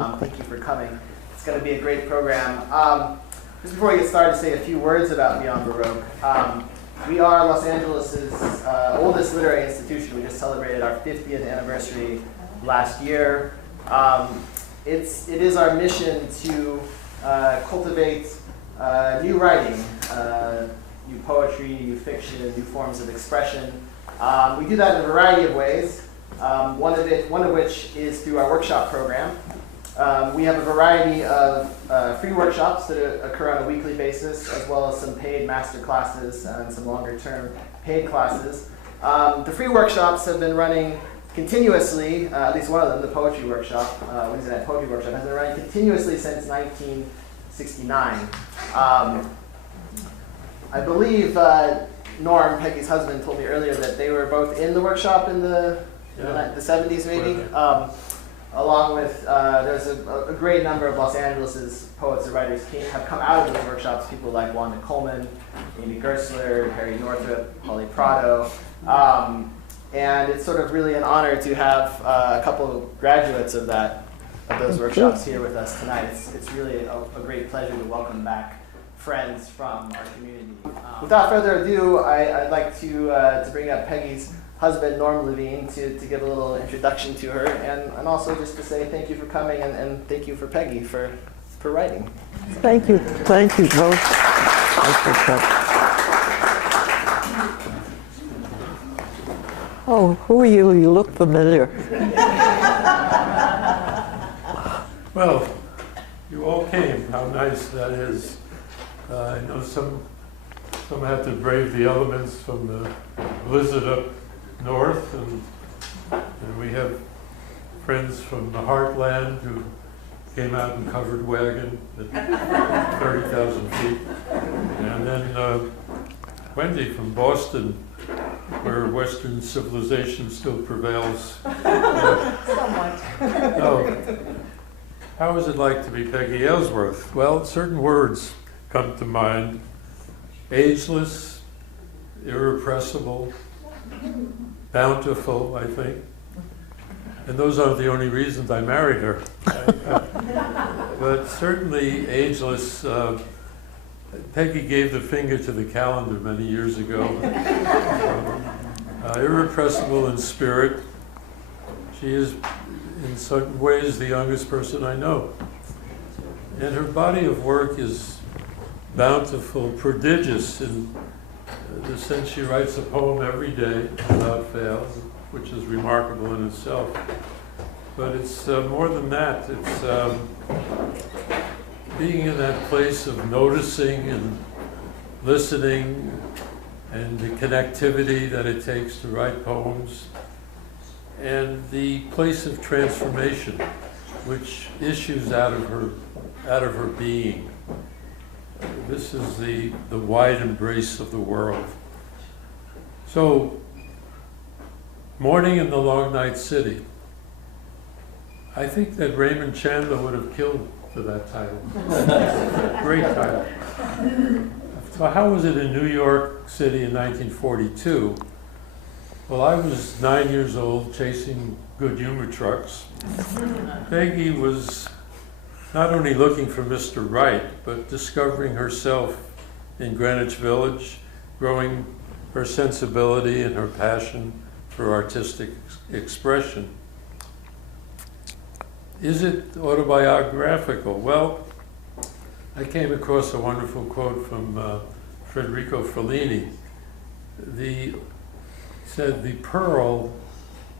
Thank you for coming. It's going to be a great program. Just before we get started, to say a few words about Beyond Baroque. We are Los Angeles' oldest literary institution. We just celebrated our 50th anniversary last year. It is our mission to cultivate new writing, new poetry, new fiction, new forms of expression. We do that in a variety of ways, one of which is through our workshop program. We have a variety of free workshops that occur on a weekly basis, as well as some paid master classes and some longer-term paid classes. The free workshops have been running continuously, at least one of them, the poetry workshop, Wednesday night poetry workshop, has been running continuously since 1969. I believe Norm, Peggy's husband, told me earlier that they were both in the workshop in the 70s, maybe. Along with, there's a great number of Los Angeles' poets and writers have come out of those workshops, people like Wanda Coleman, Amy Gersler, Harry Northrop, Holly Prado. And it's sort of really an honor to have a couple of graduates of those workshops here with us tonight. It's really a great pleasure to welcome back friends from our community. Without further ado, I'd like to bring up Peggy's husband, Norm Levine, to give a little introduction to her, and also just to say thank you for coming, and thank you for Peggy for writing. Thank you both. Oh, who are you? You look familiar. Well, you all came. How nice that is. I know some had to brave the elements from the blizzard up north, and we have friends from the heartland who came out in covered wagon at 30,000 feet. And then Wendy from Boston, where Western civilization still prevails. Somewhat. How is it like to be Peggy Aylsworth? Well, certain words come to mind. Ageless, irrepressible, bountiful, I think. And those aren't the only reasons I married her. But certainly ageless. Peggy gave the finger to the calendar many years ago. Irrepressible in spirit. She is, in certain ways, the youngest person I know. And her body of work is bountiful, prodigious in the sense she writes a poem every day without fail, which is remarkable in itself. But it's more than that. It's being in that place of noticing and listening and the connectivity that it takes to write poems, and the place of transformation which issues out of her being. This is the wide embrace of the world. So, Morning in the Long Night City. I think that Raymond Chandler would have killed for that title. Great title. So how was it in New York City in 1942? Well, I was 9 years old chasing good humor trucks. Peggy was not only looking for Mr. Right, but discovering herself in Greenwich Village, growing her sensibility and her passion for artistic expression. Is it autobiographical? Well, I came across a wonderful quote from Federico Fellini. He said, "The pearl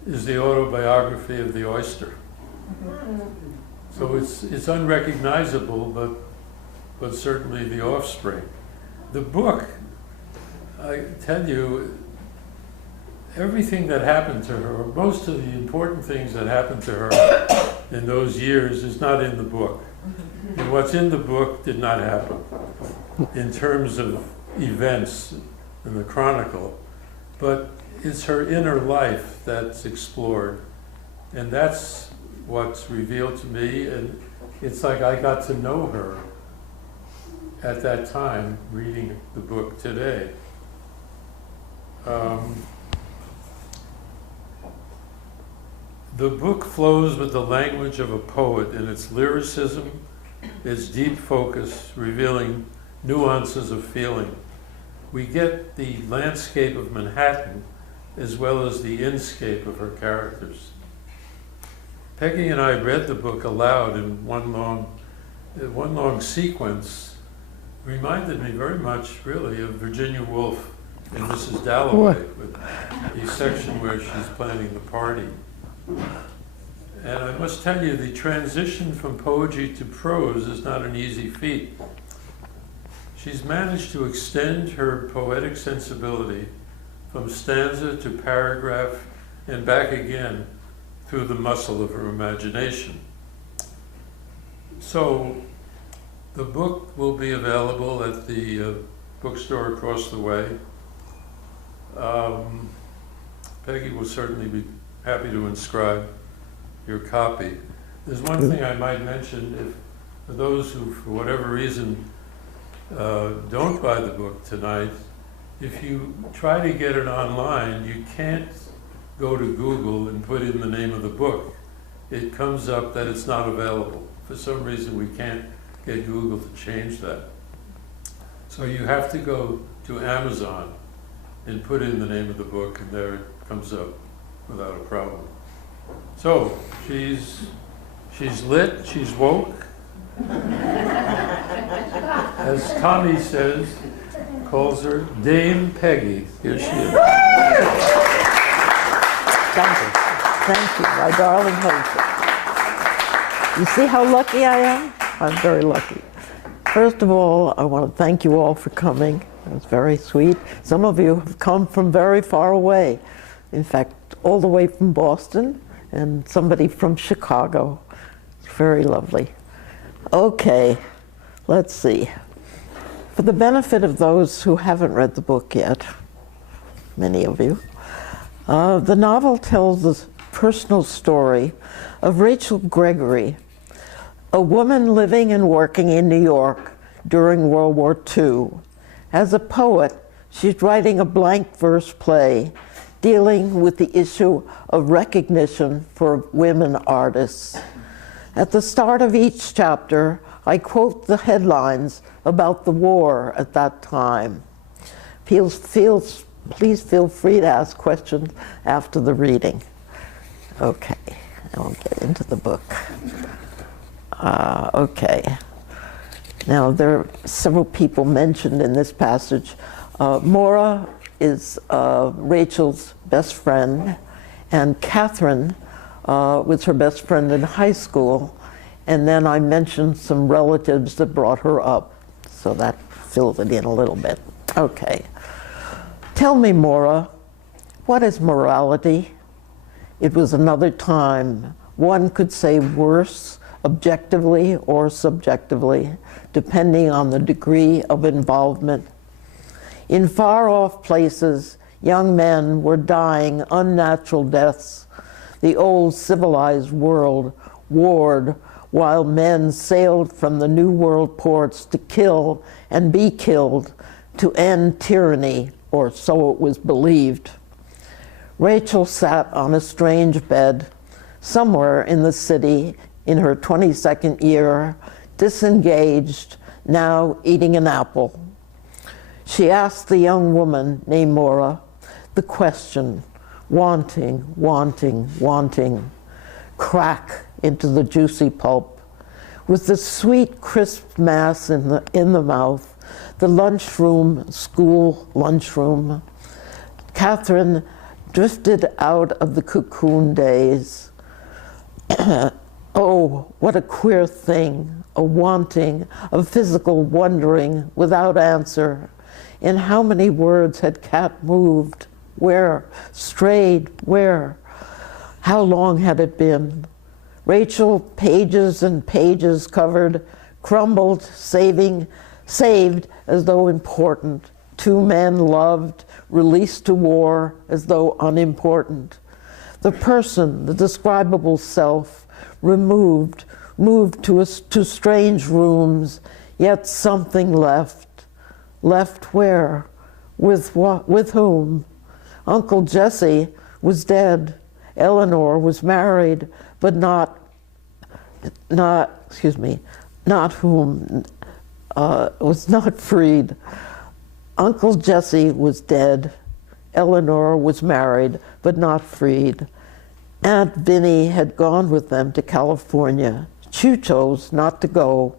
is the autobiography of the oyster." So it's unrecognizable, but certainly the offspring. The book, I tell you, everything that happened to her, most of the important things that happened to her in those years is not in the book. And what's in the book did not happen in terms of events in the chronicle, but it's her inner life that's explored. And that's what's revealed to me, and it's like I got to know her at that time reading the book today. The book flows with the language of a poet in its lyricism, its deep focus, revealing nuances of feeling. We get the landscape of Manhattan as well as the inscape of her characters. Peggy and I read the book aloud in one long sequence. Reminded me very much, really, of Virginia Woolf and Mrs. Dalloway, with the section where she's planning the party. And I must tell you, the transition from poetry to prose is not an easy feat. She's managed to extend her poetic sensibility from stanza to paragraph and back again through the muscle of her imagination. So the book will be available at the bookstore across the way. Peggy will certainly be happy to inscribe your copy. There's one thing I might mention, if for those who, for whatever reason, don't buy the book tonight, if you try to get it online, you can't go to Google and put in the name of the book. It comes up that it's not available. For some reason, we can't get Google to change that. So you have to go to Amazon and put in the name of the book, and there it comes up without a problem. So she's lit, she's woke. As Tommy says, calls her Dame Peggy. Here she is. Thank you, my darling hostess. You see how lucky I am? I'm very lucky. First of all, I want to thank you all for coming. It was very sweet. Some of you have come from very far away. In fact, all the way from Boston, and somebody from Chicago. It's very lovely. Okay, let's see. For the benefit of those who haven't read the book yet, many of you, the novel tells the personal story of Rachel Gregory, a woman living and working in New York during World War II. As a poet, she's writing a blank verse play dealing with the issue of recognition for women artists. At the start of each chapter, I quote the headlines about the war at that time. Please feel free to ask questions after the reading. Okay, I'll get into the book. Okay. Now, there are several people mentioned in this passage. Maura is Rachel's best friend, and Catherine was her best friend in high school, and then I mentioned some relatives that brought her up, so that fills it in a little bit. Okay. Tell me, Maura, what is morality? It was another time. One could say worse, objectively or subjectively, depending on the degree of involvement. In far-off places, young men were dying unnatural deaths. The old civilized world warred while men sailed from the New World ports to kill and be killed, to end tyranny, or so it was believed. Rachel sat on a strange bed, somewhere in the city, in her 22nd year, disengaged, now eating an apple. She asked the young woman named Maura the question, wanting, wanting, wanting, crack into the juicy pulp. With the sweet, crisp mass in the mouth, the lunchroom, school lunchroom, Catherine drifted out of the cocoon days. Oh, what a queer thing, a wanting, a physical wondering without answer. In how many words had Cat moved? Where? Strayed? Where? How long had it been? Rachel, pages and pages covered, crumbled, saved as though important. Two men loved, released to war as though unimportant. The person, the describable self, removed, moved to strange rooms, yet something left. Left where? With what? With whom? Uncle Jesse was dead. Eleanor was married, but was not freed. Uncle Jesse was dead. Eleanor was married, but not freed. Aunt Vinnie had gone with them to California. She chose not to go.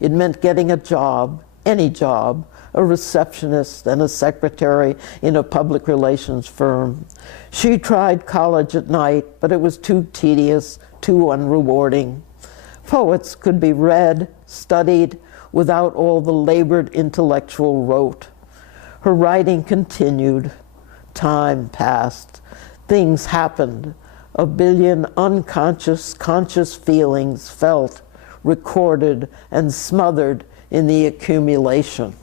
It meant getting a job, any job, a receptionist and a secretary in a public relations firm. She tried college at night, but it was too tedious, too unrewarding. Poets could be read, studied, without all the labored intellectual rote. Her writing continued. Time passed. Things happened. A billion unconscious, conscious feelings felt, recorded, and smothered in the accumulation.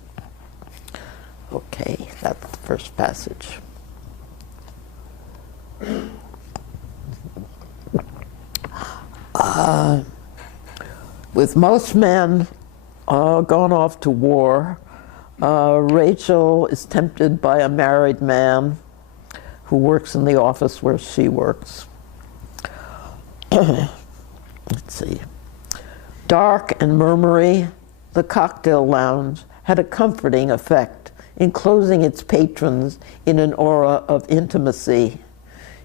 Okay, that's the first passage. With most men gone off to war, Rachel is tempted by a married man who works in the office where she works. Let's see. Dark and murmury, the cocktail lounge had a comforting effect, enclosing its patrons in an aura of intimacy.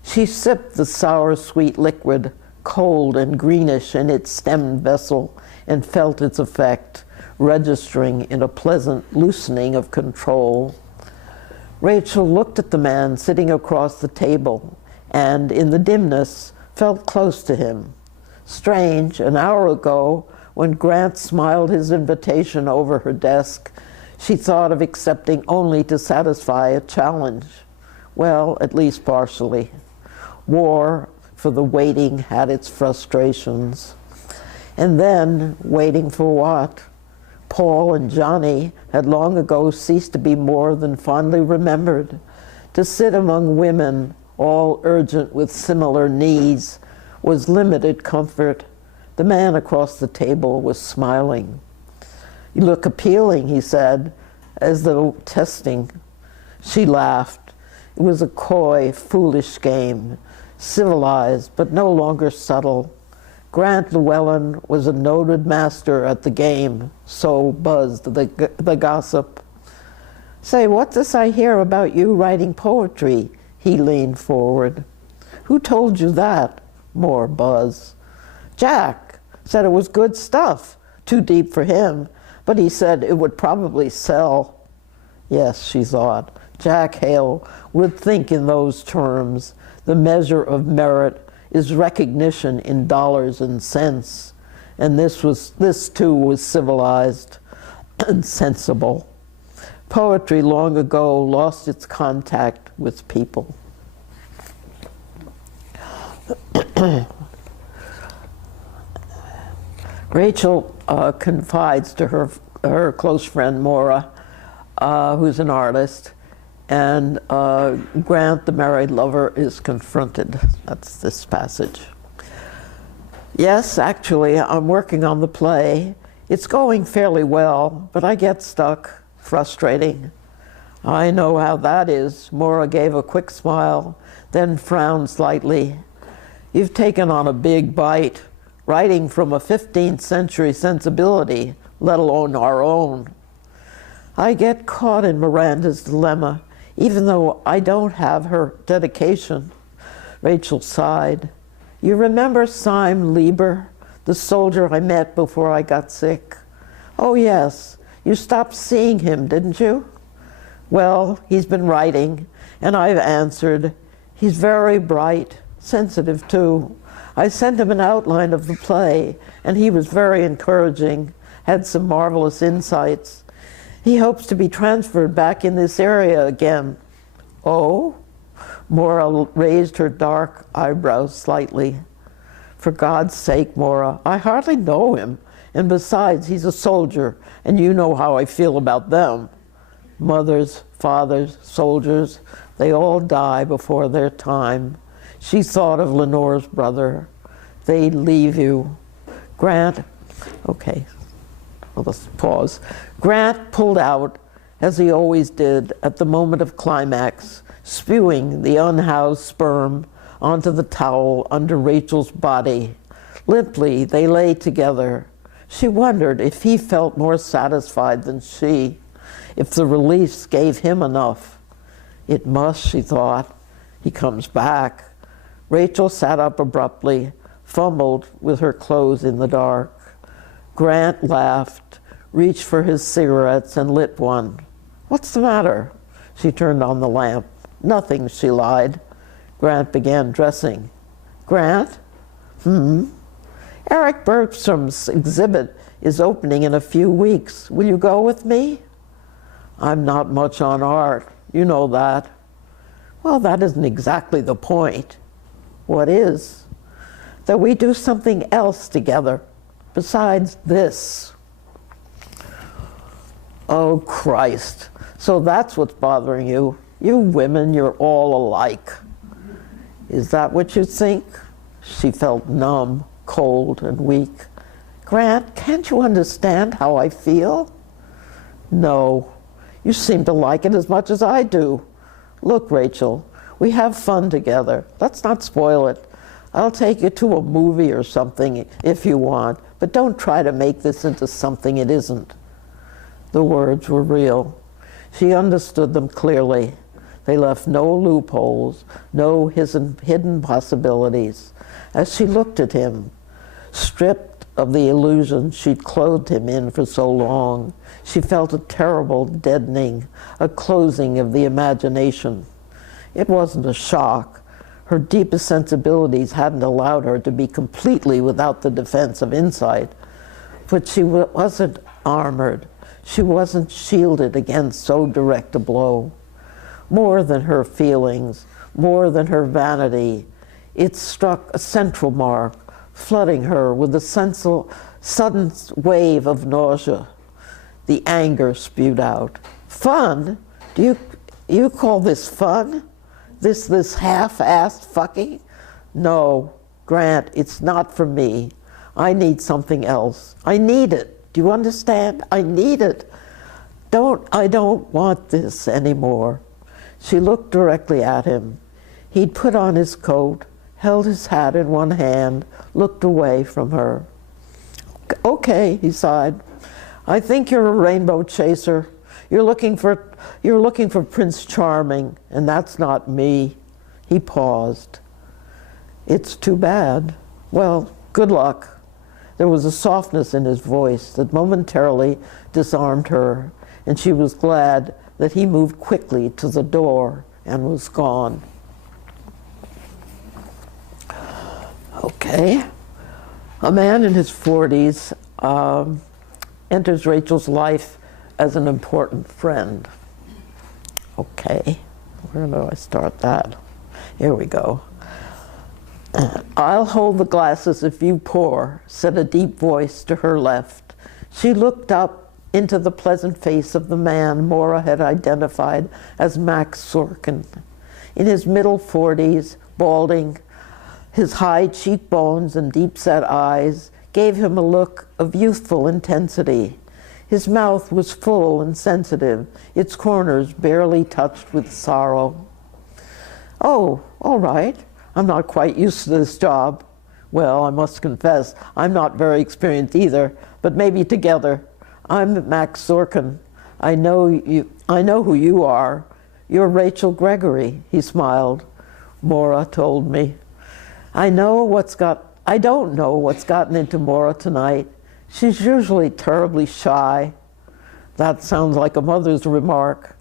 She sipped the sour, sweet liquid, cold and greenish in its stemmed vessel, and felt its effect, registering in a pleasant loosening of control. Rachel looked at the man sitting across the table and, in the dimness, felt close to him. Strange, an hour ago, when Grant smiled his invitation over her desk, she thought of accepting only to satisfy a challenge. Well, at least partially. War, for the waiting, had its frustrations. And then, waiting for what? Paul and Johnny had long ago ceased to be more than fondly remembered. To sit among women, all urgent with similar needs, was limited comfort. The man across the table was smiling. "You look appealing," he said, as though testing. She laughed. It was a coy, foolish game, civilized but no longer subtle. Grant Llewellyn was a noted master at the game, so buzzed the gossip. "Say, what's this I hear about you writing poetry?" He leaned forward. "Who told you that?" More buzz. "Jack said it was good stuff, too deep for him, but he said it would probably sell." Yes, she thought, Jack Hale would think in those terms. The measure of merit is recognition in dollars and cents, and this too was civilized and sensible. Poetry long ago lost its contact with people. Rachel confides to her close friend Maura, who's an artist, and Grant, the married lover, is confronted. That's this passage. "Yes, actually, I'm working on the play. It's going fairly well, but I get stuck. Frustrating." "I know how that is." Maura gave a quick smile, then frowned slightly. "You've taken on a big bite, writing from a 15th century sensibility, let alone our own." "I get caught in Miranda's dilemma, even though I don't have her dedication." Rachel sighed. "You remember Sime Lieber, the soldier I met before I got sick?" "Oh, yes. You stopped seeing him, didn't you?" "Well, he's been writing, and I've answered. He's very bright, sensitive too. I sent him an outline of the play, and he was very encouraging, had some marvelous insights. He hopes to be transferred back in this area again." "Oh?" Maura raised her dark eyebrows slightly. "For God's sake, Maura, I hardly know him. And besides, he's a soldier, and you know how I feel about them. Mothers, fathers, soldiers, they all die before their time." She thought of Lenore's brother. "They leave you." Grant, okay, well, let's pause. Grant pulled out, as he always did, at the moment of climax, spewing the unhoused sperm onto the towel under Rachel's body. Limply, they lay together. She wondered if he felt more satisfied than she, if the release gave him enough. It must, she thought. He comes back. Rachel sat up abruptly, fumbled with her clothes in the dark. Grant laughed, reached for his cigarettes and lit one. "What's the matter?" She turned on the lamp. "Nothing," she lied. Grant began dressing. "Grant?" "Eric Bergstrom's exhibit is opening in a few weeks. Will you go with me?" "I'm not much on art. You know that." "Well, that isn't exactly the point." "What is?" "That we do something else together, besides this." "Oh, Christ. So that's what's bothering you. You women, you're all alike." "Is that what you think?" She felt numb, cold, and weak. "Grant, can't you understand how I feel?" "No. You seem to like it as much as I do. Look, Rachel, we have fun together. Let's not spoil it. I'll take you to a movie or something if you want, but don't try to make this into something it isn't." The words were real. She understood them clearly. They left no loopholes, no hidden possibilities. As she looked at him, stripped of the illusion she'd clothed him in for so long, she felt a terrible deadening, a closing of the imagination. It wasn't a shock. Her deepest sensibilities hadn't allowed her to be completely without the defense of insight. But she wasn't armored. She wasn't shielded against so direct a blow. More than her feelings, more than her vanity, it struck a central mark, flooding her with a sudden wave of nausea. The anger spewed out. "Fun? Do you call this fun? This half-assed fucking? No, Grant, it's not for me. I need something else. I need it. Do you understand? I need it. I don't want this anymore." She looked directly at him. He'd put on his coat, held his hat in one hand, looked away from her. "Okay," he sighed. "I think you're a rainbow chaser. You're looking for Prince Charming, and that's not me." He paused. "It's too bad. Well, good luck." There was a softness in his voice that momentarily disarmed her, and she was glad that he moved quickly to the door and was gone. Okay. A man in his 40s enters Rachel's life as an important friend. Okay, where do I start that? Here we go. "I'll hold the glasses if you pour," said a deep voice to her left. She looked up into the pleasant face of the man Maura had identified as Max Sorkin. In his middle 40s, balding, his high cheekbones and deep-set eyes gave him a look of youthful intensity. His mouth was full and sensitive, its corners barely touched with sorrow. "Oh, all right. I'm not quite used to this job. Well, I must confess, I'm not very experienced either, but maybe together. I'm Max Sorkin. I know who you are. You're Rachel Gregory," he smiled. "Maura told me. I don't know what's gotten into Maura tonight. She's usually terribly shy." That sounds like a mother's remark.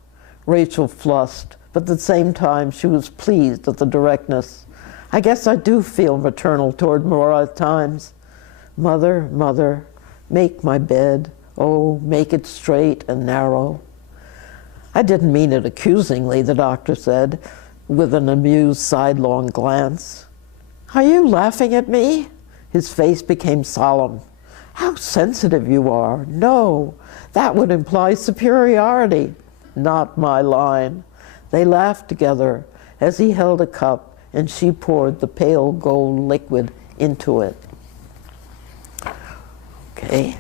Rachel flushed, but at the same time she was pleased at the directness. "I guess I do feel maternal toward Maura at times. Mother, mother, make my bed. Oh, make it straight and narrow." "I didn't mean it accusingly," the doctor said, with an amused sidelong glance. "Are you laughing at me?" His face became solemn. "How sensitive you are. No, that would imply superiority." "Not my line." They laughed together as he held a cup and she poured the pale gold liquid into it. Okay.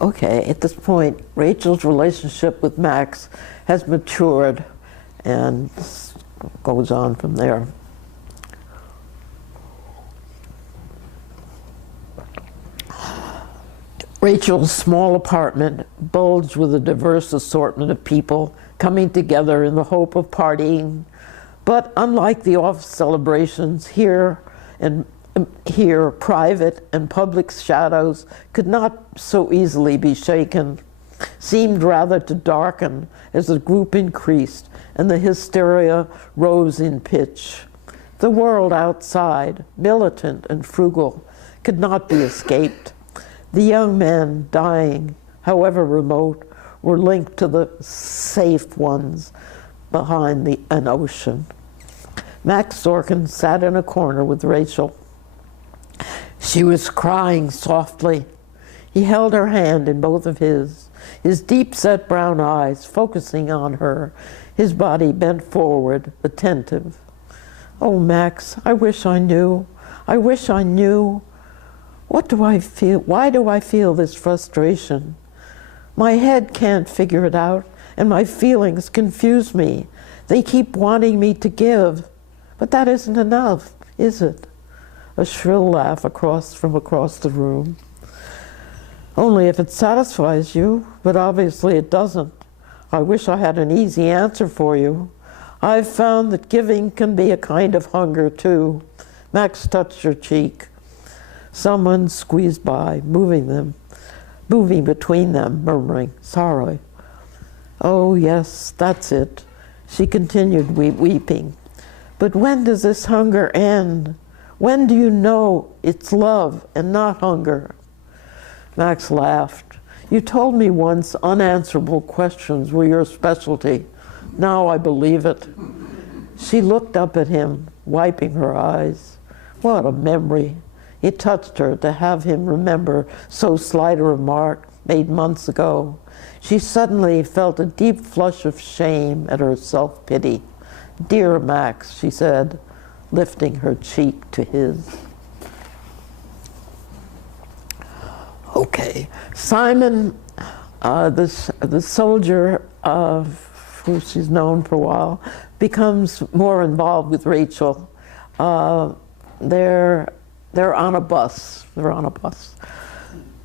Okay, at this point, Rachel's relationship with Max has matured, and goes on from there. Rachel's small apartment bulged with a diverse assortment of people coming together in the hope of partying. But unlike the office celebrations, here, private and public shadows could not so easily be shaken, seemed rather to darken as the group increased and the hysteria rose in pitch. The world outside, militant and frugal, could not be escaped. The young men dying, however remote, were linked to the safe ones behind an ocean. Max Sorkin sat in a corner with Rachel. She was crying softly. He held her hand in both of his deep-set brown eyes focusing on her, his body bent forward, attentive. "Oh, Max, I wish I knew. I wish I knew. What do I feel? Why do I feel this frustration? My head can't figure it out, and my feelings confuse me. They keep wanting me to give, but that isn't enough, is it?" A shrill laugh from across the room. "Only if it satisfies you, but obviously it doesn't. I wish I had an easy answer for you. I've found that giving can be a kind of hunger, too." Max touched her cheek. Someone squeezed by, moving between them, murmuring, "Sorry." "Oh, yes, that's it." She continued weeping. "But when does this hunger end? When do you know it's love and not hunger?" Max laughed. "You told me once unanswerable questions were your specialty. Now I believe it." She looked up at him, wiping her eyes. What a memory. It touched her to have him remember so slight a remark made months ago. She suddenly felt a deep flush of shame at her self-pity. "Dear Max," she said, lifting her cheek to his. Okay, Simon, the soldier who she's known for a while, becomes more involved with Rachel. They're on a bus.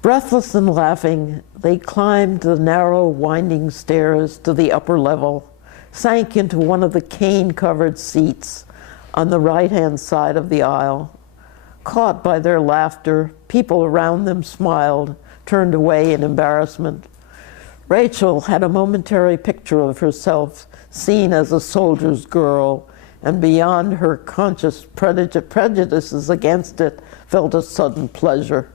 Breathless and laughing, they climbed the narrow, winding stairs to the upper level, sank into one of the cane-covered seats on the right-hand side of the aisle. Caught by their laughter, people around them smiled, turned away in embarrassment. Rachel had a momentary picture of herself seen as a soldier's girl, and beyond her conscious prejudices against it, felt a sudden pleasure.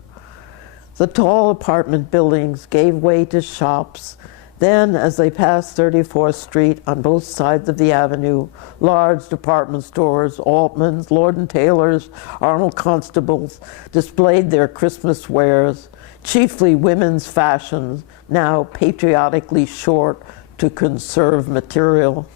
The tall apartment buildings gave way to shops. Then, as they passed 34th Street on both sides of the avenue, large department stores, Altman's, Lord & Taylor's, Arnold Constable's, displayed their Christmas wares, chiefly women's fashions, now patriotically short to conserve material.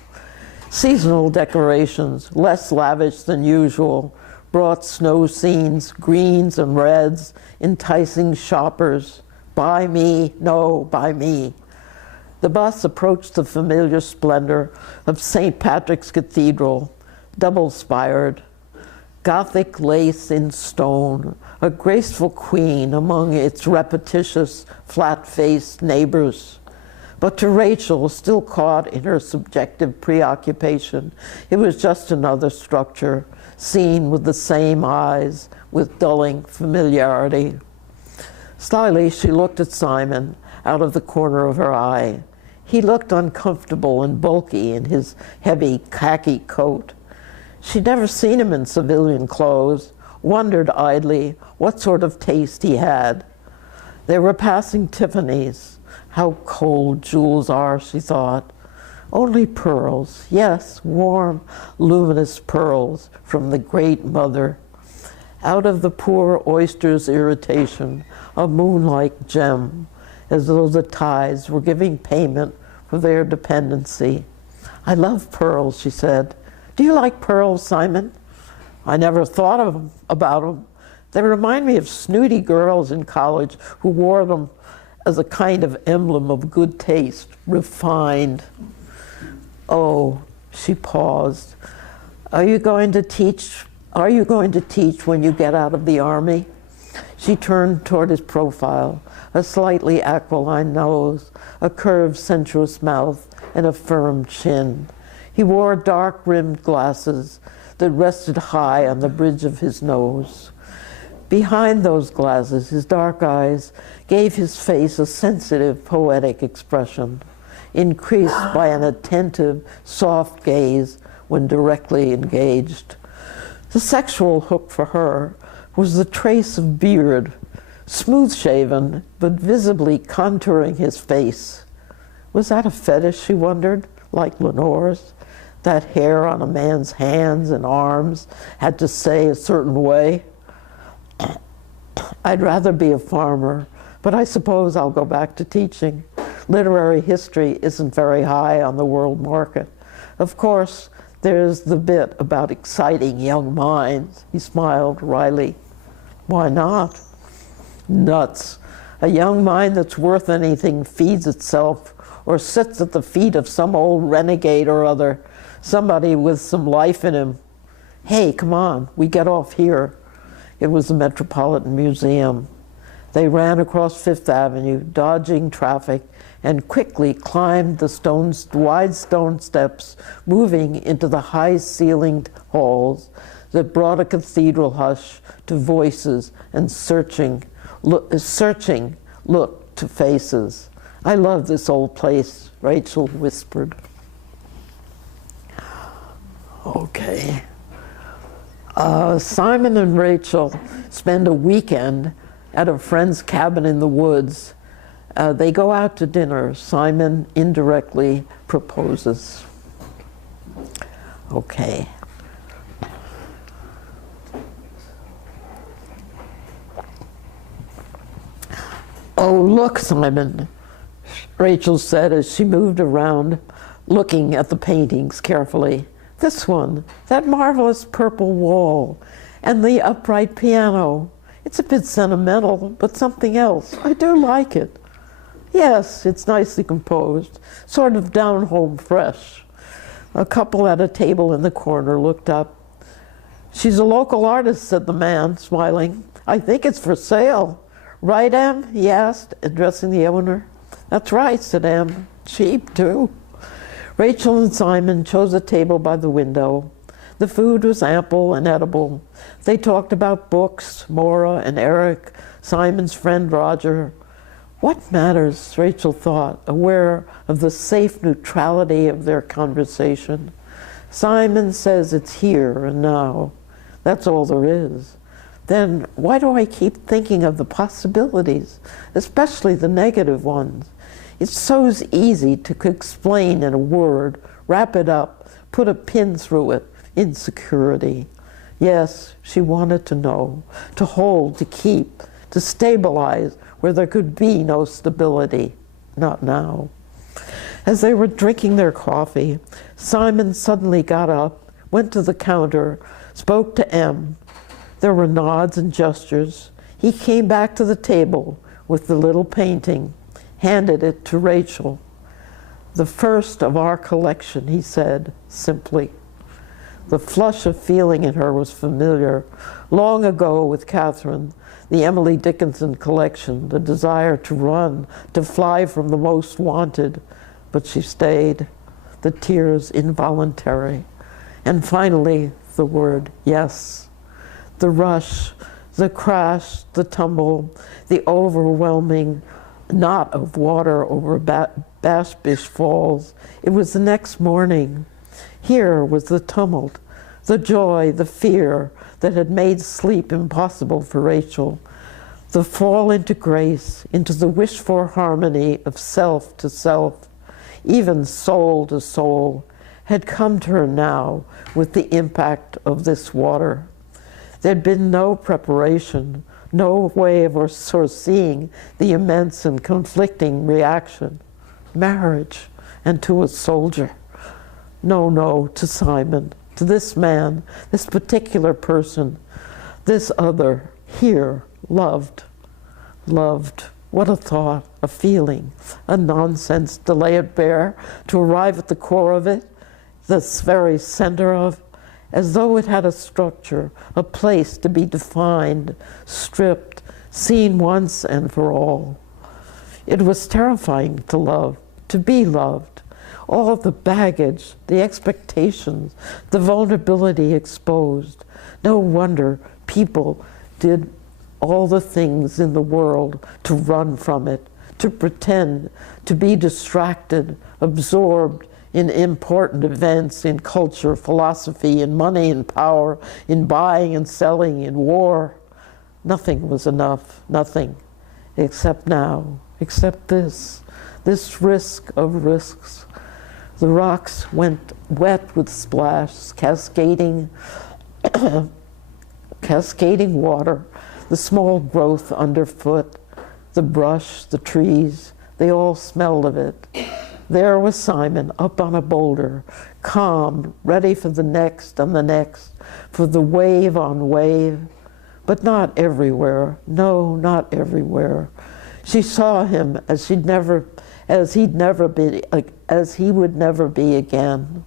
Seasonal decorations, less lavish than usual, brought snow scenes, greens and reds, enticing shoppers. Buy me, no, buy me. The bus approached the familiar splendor of St. Patrick's Cathedral, double-spired, Gothic lace in stone, a graceful queen among its repetitious, flat-faced neighbors. But to Rachel, still caught in her subjective preoccupation, it was just another structure, seen with the same eyes, with dulling familiarity. Slyly, she looked at Simon out of the corner of her eye. He looked uncomfortable and bulky in his heavy khaki coat. She'd never seen him in civilian clothes, wondered idly what sort of taste he had. They were passing Tiffany's. How cold jewels are, she thought. Only pearls, yes, warm, luminous pearls from the Great Mother. Out of the poor oyster's irritation, a moon-like gem, as though the tides were giving payment for their dependency. "I love pearls," she said. "Do you like pearls, Simon?" "I never thought about them. They remind me of snooty girls in college who wore them as a kind of emblem of good taste, refined." "Oh, She paused. Are you going to teach when you get out of the Army? She turned toward his profile, a slightly aquiline nose, a curved, sensuous mouth, and a firm chin. He wore dark-rimmed glasses that rested high on the bridge of his nose. Behind those glasses, his dark eyes gave his face a sensitive, poetic expression, increased by an attentive, soft gaze when directly engaged. The sexual hook for her was the trace of beard, smooth-shaven, but visibly contouring his face. Was that a fetish, she wondered, like Lenore's? That hair on a man's hands and arms had to say a certain way? I'd rather be a farmer, but I suppose I'll go back to teaching. Literary history isn't very high on the world market. Of course, there's the bit about exciting young minds. He smiled wryly. Why not? Nuts. A young mind that's worth anything feeds itself or sits at the feet of some old renegade or other, somebody with some life in him. Hey, come on, we get off here. It was the Metropolitan Museum. They ran across Fifth Avenue, dodging traffic, and quickly climbed the wide stone steps, moving into the high-ceilinged halls that brought a cathedral hush to voices and searching look to faces. I love this old place, Rachel whispered. Okay. Simon and Rachel spend a weekend at a friend's cabin in the woods. They go out to dinner. Simon indirectly proposes. Okay. Oh, look, Simon, Rachel said as she moved around, looking at the paintings carefully. This one, that marvelous purple wall, and the upright piano. It's a bit sentimental, but something else. I do like it. Yes, it's nicely composed, sort of down-home fresh. A couple at a table in the corner looked up. She's a local artist, said the man, smiling. I think it's for sale. Right, Em? He asked, addressing the owner. That's right, said Em. Cheap, too. Rachel and Simon chose a table by the window. The food was ample and edible. They talked about books, Maura and Eric, Simon's friend Roger. What matters, Rachel thought, aware of the safe neutrality of their conversation. Simon says it's here and now. That's all there is. Then why do I keep thinking of the possibilities, especially the negative ones? It's so easy to explain in a word, wrap it up, put a pin through it. Insecurity. Yes, she wanted to know, to hold, to keep, to stabilize where there could be no stability. Not now. As they were drinking their coffee, Simon suddenly got up, went to the counter, spoke to Em. There were nods and gestures. He came back to the table with the little painting, handed it to Rachel. The first of our collection, he said, simply. The flush of feeling in her was familiar. Long ago with Catherine, the Emily Dickinson collection, the desire to run, to fly from the most wanted, but she stayed, the tears involuntary. And finally, the word yes. The rush, the crash, the tumble, the overwhelming knot of water over Bashbish Falls. It was the next morning. Here was the tumult, the joy, the fear that had made sleep impossible for Rachel. The fall into grace, into the wished-for harmony of self to self, even soul to soul, had come to her now with the impact of this water. There'd been no preparation, no way of foreseeing the immense and conflicting reaction. Marriage, and to a soldier. No, to Simon, to this man, this particular person, this other, here, loved. Loved. What a thought, a feeling, a nonsense to lay it bare, to arrive at the core of it. this very center of, as though it had a structure, a place to be defined, stripped, seen once and for all. It was terrifying to love, to be loved. All the baggage, the expectations, the vulnerability exposed. No wonder people did all the things in the world to run from it, to pretend, to be distracted, absorbed in important events, in culture, philosophy, in money, in power, in buying and selling, in war. Nothing was enough, nothing, except now, except this risk of risks. The rocks went wet with splash, cascading, cascading water, the small growth underfoot, the brush, the trees, they all smelled of it. There was Simon up on a boulder, calm, ready for the next and the next, for the wave on wave, but not everywhere. No, not everywhere. She saw him as he would never be again.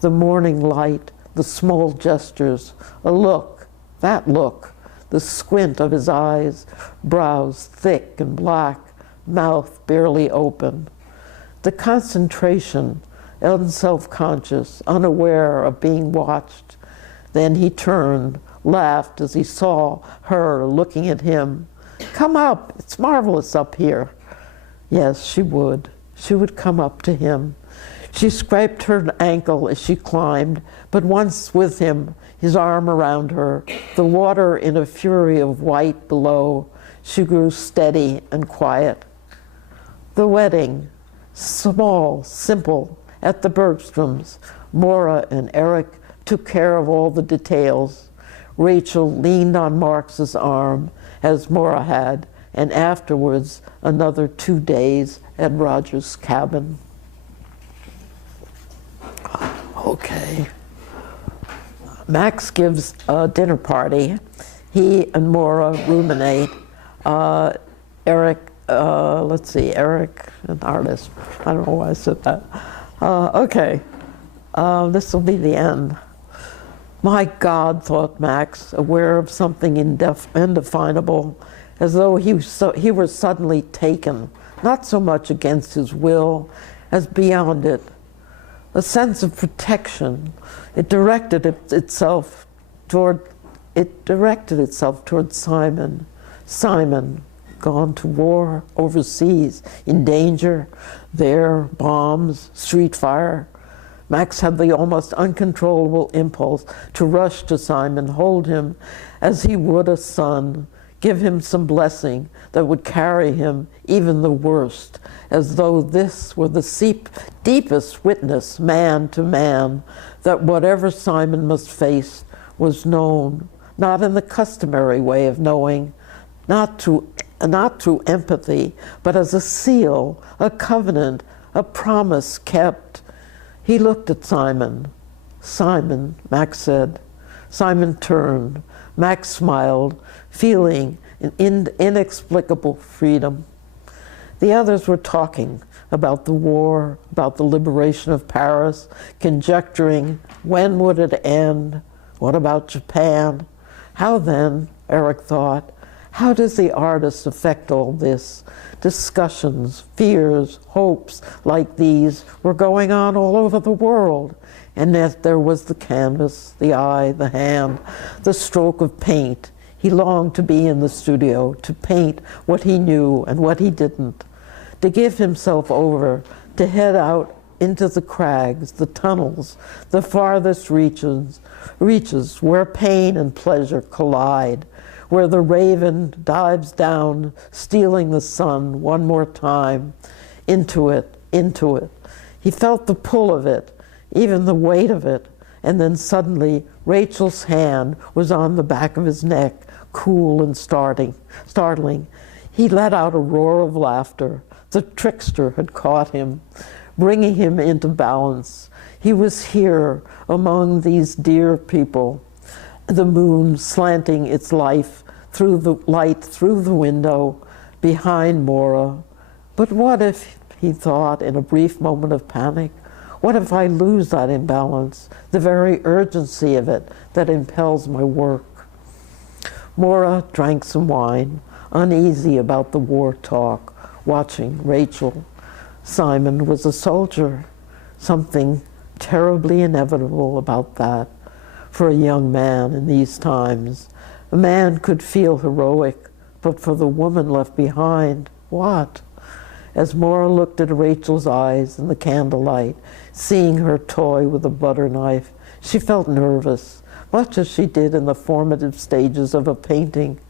The morning light, the small gestures, a look, that look, the squint of his eyes, brows thick and black, mouth barely open. The concentration, unself-conscious, unaware of being watched. Then he turned, laughed as he saw her looking at him. Come up, it's marvelous up here. Yes, she would. She would come up to him. She scraped her ankle as she climbed, but once with him, his arm around her, the water in a fury of white below, she grew steady and quiet. The wedding, small, simple, at the Bergstroms. Maura and Eric took care of all the details. Rachel leaned on Marx's arm, as Maura had, and afterwards another 2 days at Roger's cabin. Okay. Max gives a dinner party. He and Maura ruminate. Eric, Eric, an artist. I don't know why I said that. Okay, this will be the end. My God, thought Max, aware of something indefinable, as though he were suddenly taken, not so much against his will as beyond it. A sense of protection. It directed itself toward Simon. Simon, gone to war, overseas, in danger, there, bombs, street fire. Max had the almost uncontrollable impulse to rush to Simon, hold him as he would a son, give him some blessing that would carry him even the worst, as though this were the deepest witness, man to man, that whatever Simon must face was known, not in the customary way of knowing, not through empathy, but as a seal, a covenant, a promise kept. He looked at Simon. Simon, Max said. Simon turned. Max smiled, feeling an inexplicable freedom. The others were talking about the war, about the liberation of Paris, conjecturing when would it end, what about Japan? How then, Eric thought, how does the artist affect all this? Discussions, fears, hopes like these were going on all over the world. And yet there was the canvas, the eye, the hand, the stroke of paint. He longed to be in the studio, to paint what he knew and what he didn't, to give himself over, to head out into the crags, the tunnels, the farthest reaches where pain and pleasure collide, where the raven dives down, stealing the sun one more time, into it. He felt the pull of it, even the weight of it, and then suddenly Rachel's hand was on the back of his neck, cool and startling. He let out a roar of laughter. The trickster had caught him, bringing him into balance. He was here among these dear people, the moon slanting its light through the window behind Maura. But what if, he thought in a brief moment of panic, What if I lose that imbalance, the very urgency of it that impels my work? Maura drank some wine, uneasy about the war talk, watching Rachel. Simon was a soldier, something terribly inevitable about that for a young man in these times. A man could feel heroic, but for the woman left behind, what? As Maura looked at Rachel's eyes in the candlelight, seeing her toy with a butter knife, she felt nervous, much as she did in the formative stages of a painting.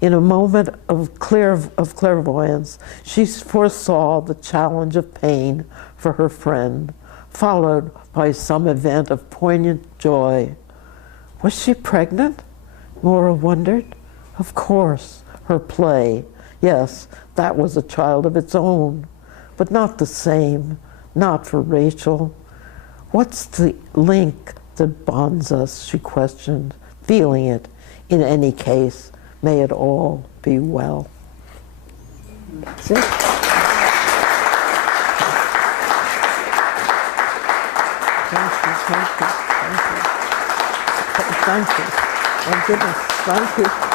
In a moment of clairvoyance, she foresaw the challenge of pain for her friend, followed by some event of poignant joy. Was she pregnant? Maura wondered. Of course, her play. Yes, that was a child of its own, but not the same, not for Rachel. What's the link that bonds us, she questioned, feeling it. In any case, may it all be well. That's it. Thank you. Oh, goodness. Thank you.